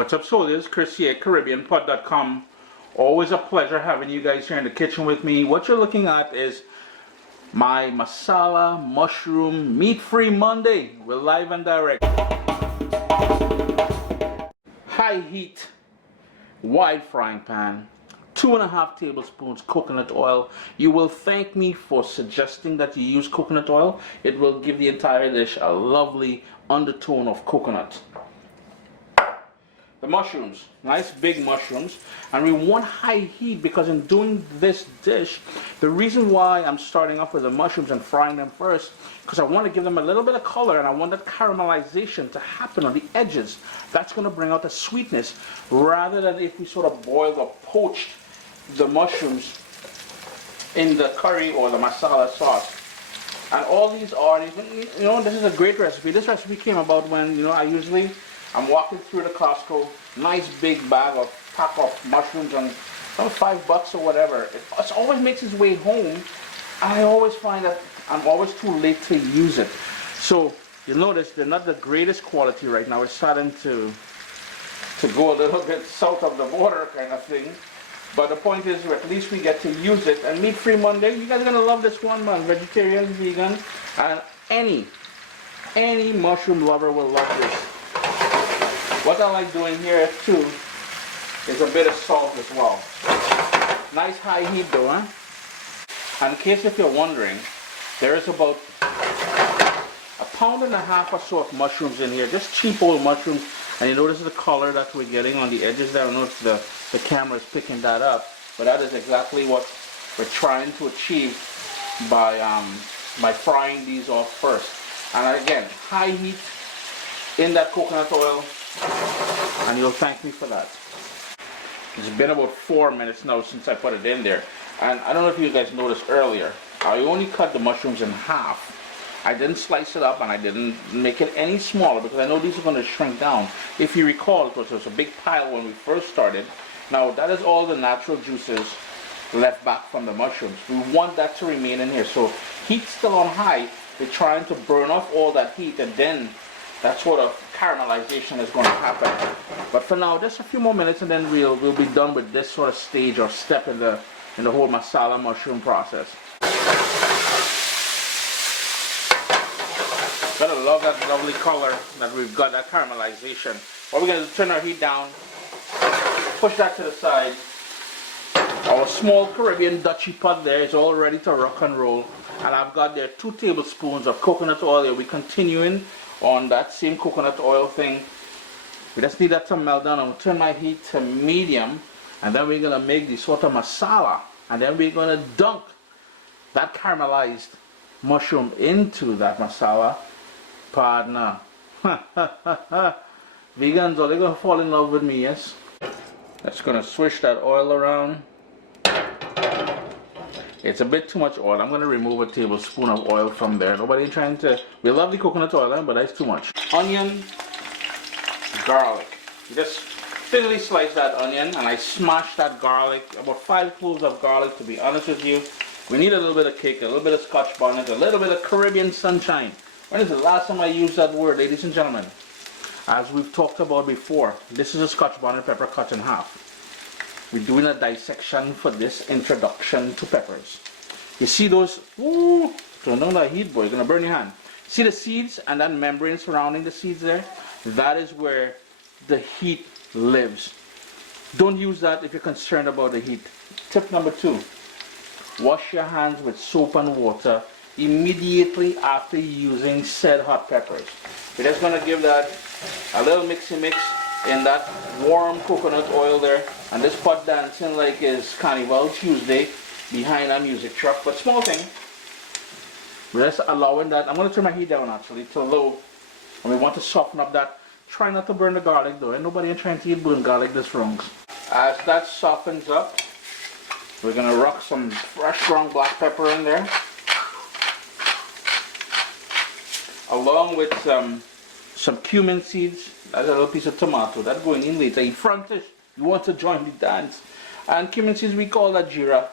What's up, soldiers? Chris here, caribbeanpot.com. Always a pleasure having you guys here in the kitchen with me. What you're looking at is my Masala Mushroom Meat-Free Monday. We're live and direct. High heat, wide frying pan, 2.5 tablespoons coconut oil. You will thank me for suggesting that you use coconut oil. It will give the entire dish a lovely undertone of coconut. The mushrooms, nice big mushrooms, and we want high heat because in doing this dish, the reason why I'm starting off with the mushrooms and frying them first, because I want to give them a little bit of color and I want that caramelization to happen on the edges. That's going to bring out the sweetness rather than if we sort of boiled or poached the mushrooms in the curry or the masala sauce. And all these are, you know, this is a great recipe. This recipe came about when, you know, I'm walking through the Costco, nice big pack of mushrooms and about $5 or whatever. It always makes its way home, and I always find that I'm always too late to use it. So you'll notice they're not the greatest quality right now. It's starting to go a little bit south of the border kind of thing. But the point is, at least we get to use it. And Meat-Free Monday, you guys are gonna love this one, man. Vegetarian, vegan, and any mushroom lover will love this. What I like doing here too is a bit of salt as well. Nice high heat though, huh? And in case if you're wondering, there is about 1.5 pounds or so of mushrooms in here, just cheap old mushrooms. And you notice the color that we're getting on the edges there. I don't know if the camera is picking that up, but that is exactly what we're trying to achieve by frying these off first. And again, high heat in that coconut oil. And you'll thank me for that. It's been about 4 minutes now since I put it in there. And I don't know if you guys noticed earlier, I only cut the mushrooms in half. I didn't slice it up and I didn't make it any smaller because I know these are going to shrink down. If you recall, it was a big pile when we first started. Now that is all the natural juices left back from the mushrooms. We want that to remain in here. So heat's still on high. We're trying to burn off all that heat, and then that sort of caramelization is going to happen. But for now, just a few more minutes and then we'll be done with this sort of stage or step in the whole masala mushroom process. Gotta love that lovely color that we've got, that caramelization. What we're going to turn our heat down, push that to the side. Our small Caribbean Dutchy pot there is all ready to rock and roll. And I've got there 2 tablespoons of coconut oil here. We're continuing on that same coconut oil thing. We just need that to melt down. I'm going to turn my heat to medium, and then we're going to make the sort of masala, and then we're going to dunk that caramelized mushroom into that masala. Partner. Vegans, are they going to fall in love with me? Yes. Just going to swish that oil around. It's a bit too much oil. I'm going to remove a tablespoon of oil from there. Nobody trying to... We love the coconut oil, but that's too much. Onion, garlic. You just thinly slice that onion, and I smash that garlic. About 5 cloves of garlic, to be honest with you. We need a little bit of kick, a little bit of Scotch bonnet, a little bit of Caribbean sunshine. When is the last time I used that word, ladies and gentlemen? As we've talked about before, this is a Scotch bonnet pepper cut in half. We're doing a dissection for this introduction to peppers. You see those? Ooh, turn down that heat, boy. You're gonna burn your hand. See the seeds and that membrane surrounding the seeds there? That is where the heat lives. Don't use that if you're concerned about the heat. Tip number 2: wash your hands with soap and water immediately after using said hot peppers. We're just gonna give that a little mixy mix in that warm coconut oil there, and this pot dancing like it's Carnival Tuesday behind a music truck, but small thing. We're just allowing that. I'm going to turn my heat down actually to low, and we want to soften up that. Try not to burn the garlic though, ain't nobody trying to eat burn garlic this wrong. As that softens up, we're going to rock some fresh ground black pepper in there, along with some cumin seeds. That's a little piece of tomato. That's going in later. In Frontish, you want to join the dance. And cumin seeds, we call that geera.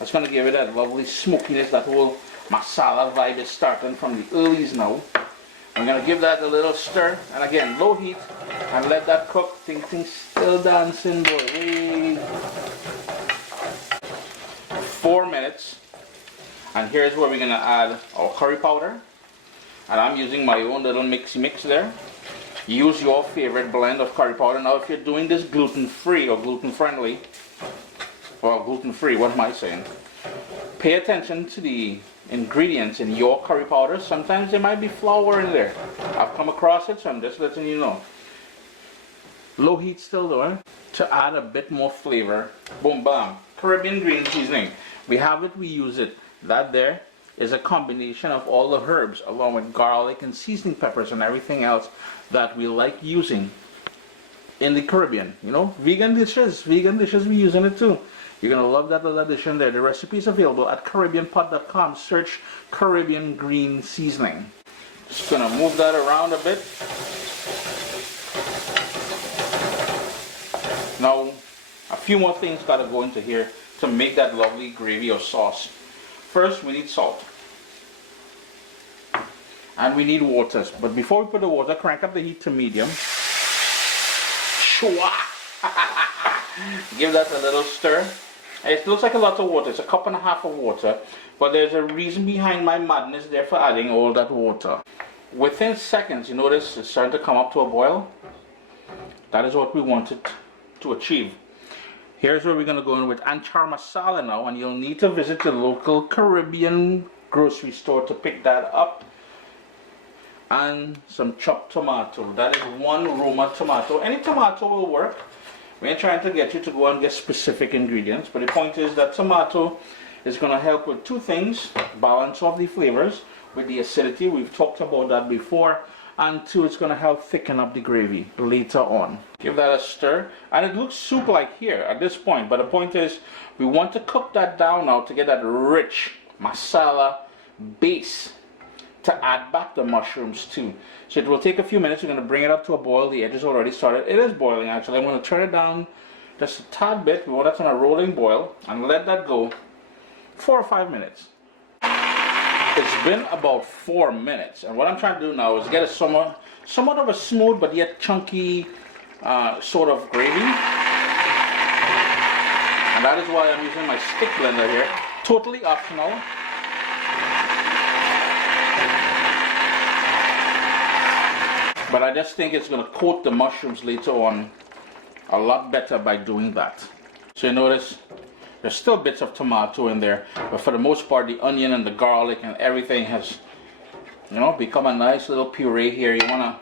That's going to give it that lovely smokiness. That whole masala vibe is starting from the earlies now. I'm gonna give that a little stir, and again, low heat, and let that cook. Things still dancing, boy. Wait. 4 minutes, and here's where we're gonna add our curry powder, and I'm using my own little mix there. Use your favorite blend of curry powder. Now, if you're doing this gluten-free or gluten-friendly, or gluten-free, what am I saying? Pay attention to the ingredients in your curry powder. Sometimes there might be flour in there. I've come across it, so I'm just letting you know. Low heat still though, to add a bit more flavor. Boom, bam. Caribbean green seasoning. We have it, we use it. That there is a combination of all the herbs along with garlic and seasoning peppers and everything else that we like using in the Caribbean. You know, vegan dishes we using it too. You're gonna love that little addition there. The recipe is available at caribbeanpot.com. Search Caribbean green seasoning. Just gonna move that around a bit. Now, a few more things gotta go into here to make that lovely gravy or sauce. First, we need salt. And we need water. But before we put the water, crank up the heat to medium. Shwa! Give that a little stir. It looks like a lot of water. It's a cup and a half of water. But there's a reason behind my madness there for adding all that water. Within seconds, you notice it's starting to come up to a boil. That is what we wanted to achieve. Here's where we're going to go in with anchar masala now, and you'll need to visit the local Caribbean grocery store to pick that up. And some chopped tomato. That is 1 Roma tomato. Any tomato will work. We ain't trying to get you to go and get specific ingredients, but the point is that tomato is going to help with 2 things. Balance of the flavors with the acidity. We've talked about that before. And 2, it's going to help thicken up the gravy later on. Give that a stir. And it looks soup-like here at this point. But the point is, we want to cook that down now to get that rich masala base to add back the mushrooms too. So it will take a few minutes. We're going to bring it up to a boil. The edge is already started. It is boiling actually. I'm going to turn it down just a tad bit. We want that on a rolling boil. And let that go 4 or 5 minutes. It's been about 4 minutes, and what I'm trying to do now is get a somewhat of a smooth but yet chunky sort of gravy. And that is why I'm using my stick blender here. Totally optional. But I just think it's going to coat the mushrooms later on a lot better by doing that. So you notice there's still bits of tomato in there, but for the most part the onion and the garlic and everything has, you know, become a nice little puree here. You want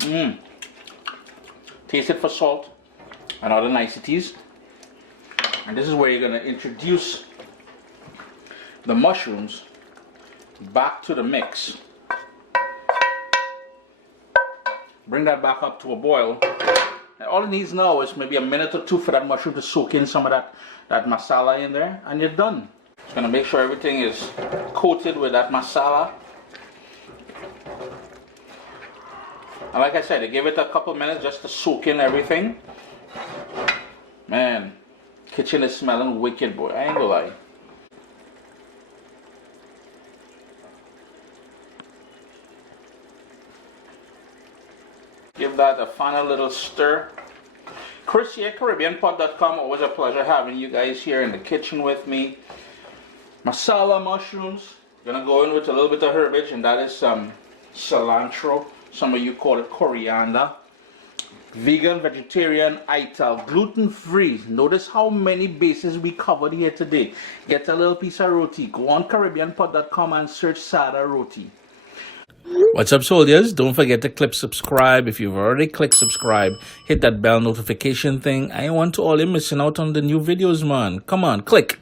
to taste it for salt and other niceties. And this is where you're going to introduce the mushrooms back to the mix. Bring that back up to a boil. And all it needs now is maybe a minute or 2 for that mushroom to soak in some of that masala in there, and you're done. Just gonna make sure everything is coated with that masala. And like I said, I give it a couple minutes just to soak in everything. Man, kitchen is smelling wicked, boy. I ain't gonna lie. Give that a final little stir. Chris here, caribbeanpot.com. Always a pleasure having you guys here in the kitchen with me. Masala mushrooms. Gonna go in with a little bit of herbage, and that is some cilantro. Some of you call it coriander. Vegan, vegetarian, ital, gluten-free. Notice how many bases we covered here today. Get a little piece of roti. Go on caribbeanpot.com and search Sada Roti. What's up, soldiers? Don't forget to click subscribe. If you've already clicked subscribe, hit that bell notification thing. I want to all you missing out on the new videos, man. Come on, click.